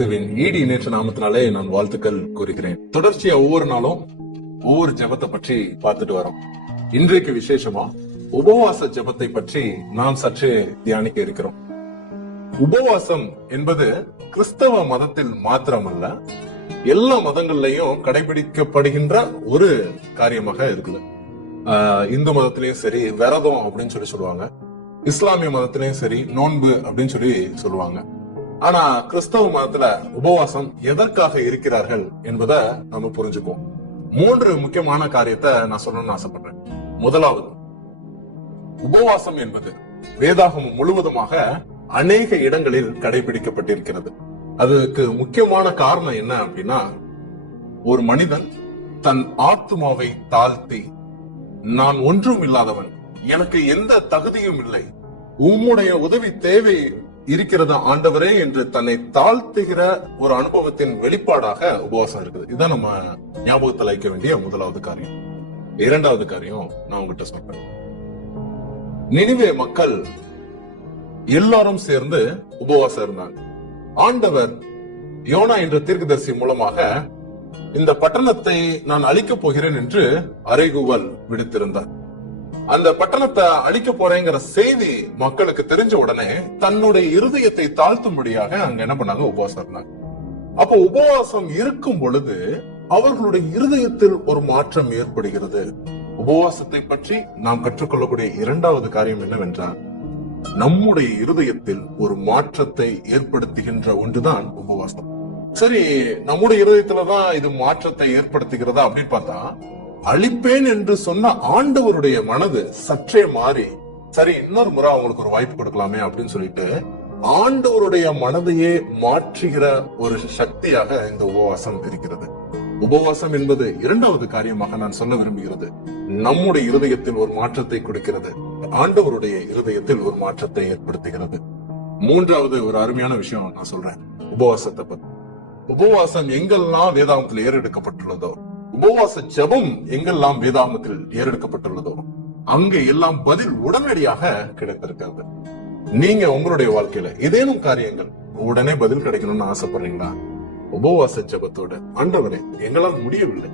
ED நேற்று நாமத்தினாலே நான் வாழ்த்துக்கள் கூறுகிறேன். தொடர்ச்சியா ஒவ்வொரு நாளும் ஒவ்வொரு ஜெபத்தை பற்றி பார்த்துட்டு வரோம். இன்றைக்கு விசேஷமா உபவாச ஜெபத்தை பற்றி நாம் சற்று தியானிக்க இருக்கிறோம். உபவாசம் என்பது கிறிஸ்தவ மதத்தில் மாத்திரமல்ல, எல்லா மதங்கள்லயும் கடைபிடிக்கப்படுகின்ற ஒரு காரியமாக இருக்குது. இந்து மதத்திலயும் சரி விரதம் அப்படின்னு சொல்லுவாங்க, இஸ்லாமிய மதத்திலயும் சரி நோன்பு அப்படின்னு சொல்லுவாங்க. ஆனா கிறிஸ்தவ மதத்துல உபவாசம் எதற்காக இருக்கிறார்கள் என்பதை நம்ம புரிஞ்சுக்குவோம். 3 முக்கியமான காரியத்தை நான் சொல்லணும்னு ஆசைப்படுறேன். முதலாவது, உபவாசம் என்பது வேதாகமம் முழுவதுமாக அநேக இடங்களில் கடைபிடிக்கப்பட்டிருக்கிறது. அதுக்கு முக்கியமான காரணம் என்ன அப்படின்னா, ஒரு மனிதன் தன் ஆத்துமாவை தாழ்த்தி, நான் ஒன்றும் இல்லாதவன், எனக்கு எந்த தகுதியும் இல்லை, உம்முடைய உதவி தேவை இருக்கிறது ஆண்டவரே என்று தன்னை தாழ்த்துகிற ஒரு அனுபவத்தின் வெளிப்பாடாக உபவாசம் இருக்குது. இதான் நம்ம ஞாபகத்தில் வைக்க வேண்டிய முதலாவது காரியம். இரண்டாவது காரியம் நான் உங்ககிட்ட சொல்றேன். நினிவே மக்கள் எல்லாரும் சேர்ந்து உபவாசம் இருந்தாங்க. ஆண்டவர் யோனா என்ற தீர்க்கதரிசி மூலமாக இந்த பட்டணத்தை நான் அழிக்கப் போகிறேன் என்று அறைகூவல் விடுத்திருந்தார். அந்த பட்டணத்தை அழிக்க போறேங்கிற செய்தி மக்களுக்கு தெரிஞ்ச உடனே தன்னுடைய இருதயத்தை தாழ்த்தும்படியாக அங்க என்ன பண்ணாங்க, உபவாசம் இருந்தாங்க. அப்போ உபவாசம் இருக்கும் பொழுது அவர்களுடைய இருதயத்தில் ஒரு மாற்றம் ஏற்படுகிறது. உபவாசத்தை பற்றி நாம் கற்றுக்கொள்ளக்கூடிய இரண்டாவது காரியம் என்னவென்றால், நம்முடைய இருதயத்தில் ஒரு மாற்றத்தை ஏற்படுத்துகின்ற ஒன்றுதான் உபவாசம். சரி, நம்முடைய இருதயத்துலதான் இது மாற்றத்தை ஏற்படுத்துகிறதா அப்படின்னு பார்த்தா, அழிப்பேன் என்று சொன்ன ஆண்டவருடைய மனது சற்றே மாறி, சரி இன்னொரு முறை அவங்களுக்கு ஒரு வாய்ப்பு கொடுக்கலாமே அப்படின்னு சொல்லிட்டு ஆண்டவருடைய மனதையே மாற்றுகிற ஒரு சக்தியாக இந்த உபவாசம் இருக்கிறது. உபவாசம் என்பது இரண்டாவது காரியமாக நான் சொல்ல விரும்புகிறது. நம்முடைய இருதயத்தில் ஒரு மாற்றத்தை கொடுக்கிறது, ஆண்டவருடைய இருதயத்தில் ஒரு மாற்றத்தை ஏற்படுத்துகிறது. மூன்றாவது ஒரு அருமையான விஷயம் நான் சொல்றேன் உபவாசத்தை பத்தி. உபவாசம் எங்கெல்லாம் வேதாகமத்தில் ஏறெடுக்கப்பட்டுள்ளதோ, உபவாச ஜெபம் எங்கெல்லாம் வேதாகமத்தில் ஏறெடுக்கப்பட்டுள்ளதோ அங்கே எல்லாம் பதில் உடனடியாக கிடைத்திருக்கிறது. நீங்க உங்களுடைய வாழ்க்கையில ஏதேனும் காரியங்கள் உடனே பதில் கிடைக்கணும்னு ஆசைப்படுறீங்களா? உபவாச ஜெபத்தோட, ஆண்டவரே எங்களால் முடியவில்லை,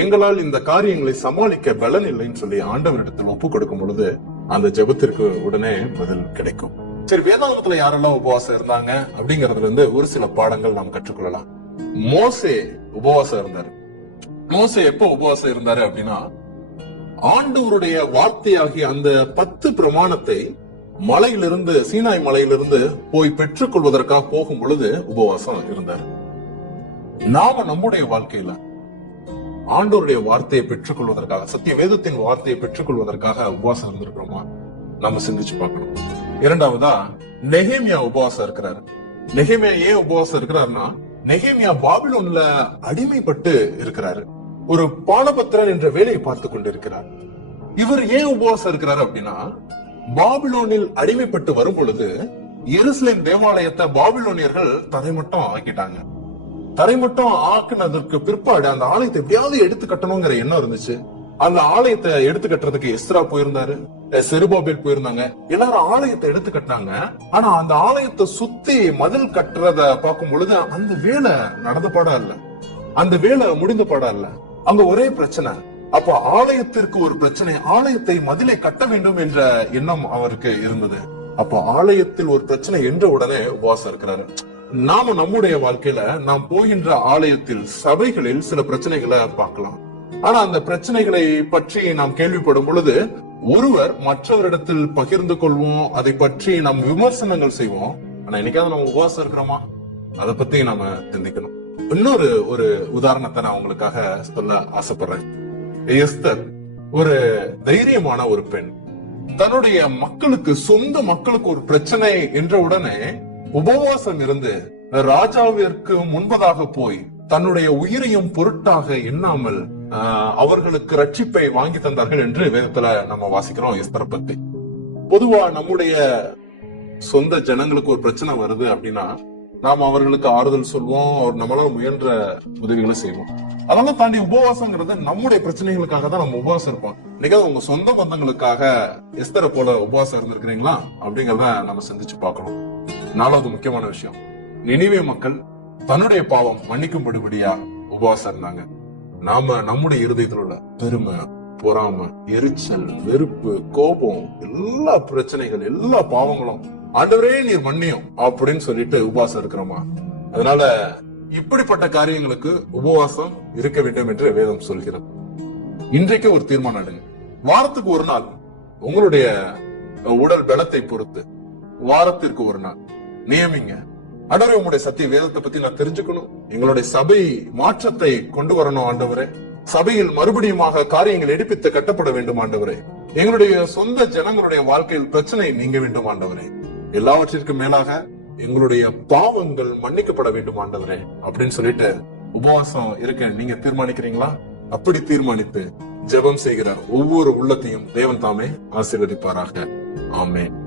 எங்களால் இந்த காரியங்களை சமாளிக்க பலன் இல்லைன்னு சொல்லி ஆண்டவரிடத்தில் ஒப்பு கொடுக்கும் பொழுது அந்த ஜெபத்திற்கு உடனே பதில் கிடைக்கும். சரி, வேதாகமத்துல யாரெல்லாம் உபவாசம் இருந்தாங்க அப்படிங்கறதுல இருந்து ஒரு சில பாடங்கள் நாம் கற்றுக்கொள்ளலாம். மோசே உபவாசம் இருந்தாரு. மோசே எப்ப உபவாசம் இருந்தாரு அப்படின்னா, ஆண்டவருடைய வார்த்தையாகிய அந்த 10 பிரமாணத்தை மலையிலிருந்து, சீனாய் மலையிலிருந்து போய் பெற்றுக் கொள்வதற்காக போகும் பொழுது உபவாசம் இருந்தார். நாம நம்முடைய வாழ்க்கையில ஆண்டவருடைய வார்த்தையை பெற்றுக் கொள்வதற்காக, சத்திய வேதத்தின் வார்த்தையை பெற்றுக் கொள்வதற்காக உபவாசம் இருந்திருக்கிறோமா? நம்ம சிந்திச்சு பார்க்கணும். இரண்டாவதா, நெகேமியா உபவாசம் இருக்கிறாரு. நெகேமியா ஏன் உபவாசம் இருக்கிறாருன்னா, நெகேமியா பாபிலோன்ல அடிமைப்பட்டு இருக்கிறாரு. ஒரு பானபத்திரன் என்ற வேலையை பார்த்து கொண்டிருக்கிறார். இவர் ஏன் உபவாசம் இருக்கிறாரு அப்படின்னா, பாபிலோனில் அடிமைப்பட்டு வரும் பொழுது எருசலேம் தேவாலயத்தை பாபிலோனியர்கள் தரைமட்டம் ஆக்கிட்டாங்க. தரைமட்டம் ஆக்குனதற்கு பிற்பாடு அந்த ஆலயத்தை எப்படியாவது எடுத்து கட்டணுங்கிற எண்ணம் இருந்துச்சு. அந்த ஆலயத்தை எடுத்து கட்டுறதுக்கு எஸ்ரா போயிருந்தாரு, செருபாபேல் போயிருந்தாங்க. எல்லாரும் ஆலயத்தை எடுத்து கட்டினாங்க. ஆனா அந்த ஆலயத்தை சுத்தி மதில் கட்டுறத பார்க்கும் பொழுது அந்த வேலை நடந்த பாடா இல்ல, அந்த வேலை முடிந்த பாடா இல்ல. அங்க ஒரே பிரச்சனை. அப்ப ஆலயத்திற்கு ஒரு பிரச்சனை, ஆலயத்தை மதிலை கட்ட வேண்டும் என்ற எண்ணம் அவருக்கு இருந்தது. அப்ப ஆலயத்தில் ஒரு பிரச்சனை என்ற உடனே உபவாசம் இருக்கிறாரு. நாம நம்முடைய வாழ்க்கையில நாம் போகின்ற ஆலயத்தில், சபைகளில் சில பிரச்சனைகளை பார்க்கலாம். ஆனா அந்த பிரச்சனைகளை பற்றி நாம் கேள்விப்படும் பொழுது ஒருவர் மற்றவரிடத்தில் பகிர்ந்து கொள்வோம், அதை பற்றி நாம் விமர்சனங்கள் செய்வோம். ஆனா என்னைக்காவது நம்ம உபவாசம் இருக்கிறோமா? அதை பத்தி நாம சிந்திக்கணும். இன்னொரு ஒரு உதாரணத்தை நான் உங்களுக்காக சொல்ல ஆசைப்படுறேன். எஸ்தர் ஒரு தைரியமான ஒரு பெண். தன்னுடைய மக்களுக்கு, சொந்த மக்களுக்கு ஒரு பிரச்சனை என்ற உடனே உபவாசம் இருந்து ராஜாவிற்கு முன்பதாக போய் தன்னுடைய உயிரையும் பொருட்டாக எண்ணாமல் அவர்களுக்கு ரட்சிப்பை வாங்கி தந்தார்கள் என்று வேதத்துல நம்ம வாசிக்கிறோம் எஸ்தரை பத்தி. பொதுவா நம்முடைய சொந்த ஜனங்களுக்கு ஒரு பிரச்சனை வருது அப்படின்னா நாம் அவர்களுக்கு ஆறுதல் சொல்வோம், நம்மளால முயன்ற உதவிகளை செய்வோம். அதெல்லாம் தாண்டி உபவாசங்கிறது நம்முடைய பிரச்சனைகளுக்காக தான் நம்ம உபவாசம் இருப்போம். இன்னைக்கு உங்க சொந்த பந்தங்களுக்காக எஸ்தரை போல உபவாசம் இருந்திருக்கிறீங்களா அப்படிங்கறத நம்ம சிந்திச்சு பார்க்கணும். 4வது முக்கியமான விஷயம், நினிவே மக்கள் தன்னுடைய பாவம் மன்னிக்கும்படியா உபவாசம் இருந்தாங்க. நாம நம்முடைய இருதயத்தில் உள்ள பெருமை, பொறாமை, எரிச்சல், வெறுப்பு, கோபம், எல்லா பிரச்சனைகள், எல்லா பாவங்களும் ஆண்டவரே நீர் மன்னியும் அப்படின்னு சொல்லிட்டு உபவாசம் இருக்கிறோமா? அதனால இப்படிப்பட்ட காரியங்களுக்கு உபவாசம் இருக்க வேண்டும் என்று வேதம் சொல்கிறது. இன்றைக்கு ஒரு தீர்மானம் எடுங்க. வாரத்துக்கு ஒரு நாள் உங்களுடைய உடல் பலத்தை பொறுத்து வாரத்திற்கு ஒரு நாள் நியமிங்க. ஆண்டவரே, உங்களுடைய சத்திய வேதத்தை பத்தி நான் தெரிஞ்சுக்கணும். எங்களுடைய சபை மாற்றத்தை கொண்டு வரணும் ஆண்டவரே. சபையில் மறுபடியுமாக காரியங்கள் எடுப்பித்து கட்டப்பட வேண்டும் ஆண்டவரே. எங்களுடைய சொந்த ஜனங்களுடைய வாழ்க்கையில் பிரச்சனை நீங்க வேண்டும் ஆண்டவரே. எல்லாவற்றிற்கும் மேலாக எங்களுடைய பாவங்கள் மன்னிக்கப்பட வேண்டும் ஆண்டவரே அப்படின்னு சொல்லிட்டு உபவாசம் இருக்க நீங்க தீர்மானிக்கிறீங்களா? அப்படி தீர்மானித்து ஜெபம் செய்கிற ஒவ்வொரு உள்ளத்தையும் தேவன் தாமே ஆசீர்வதிப்பாராக. ஆமென்.